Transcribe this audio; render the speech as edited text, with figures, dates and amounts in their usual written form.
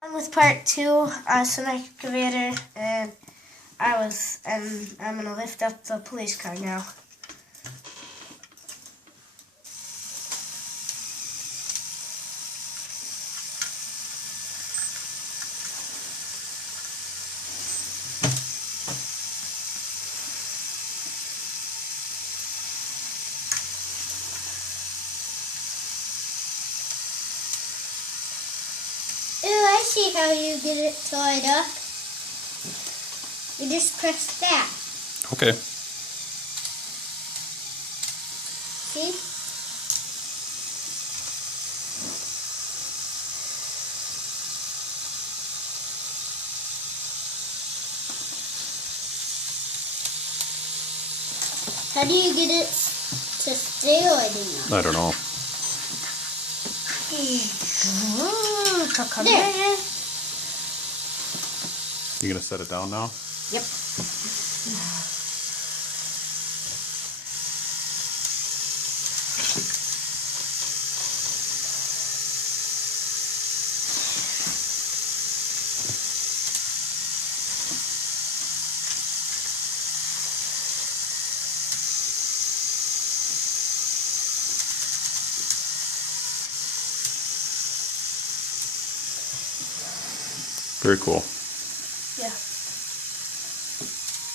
On with part 2, some excavator, and I'm gonna lift up the police car now. Ooh, I see how you get it tied up. You just press that. Okay. See? How do you get it to stay on? I don't know. There. You gonna set it down now? Yep. Very cool.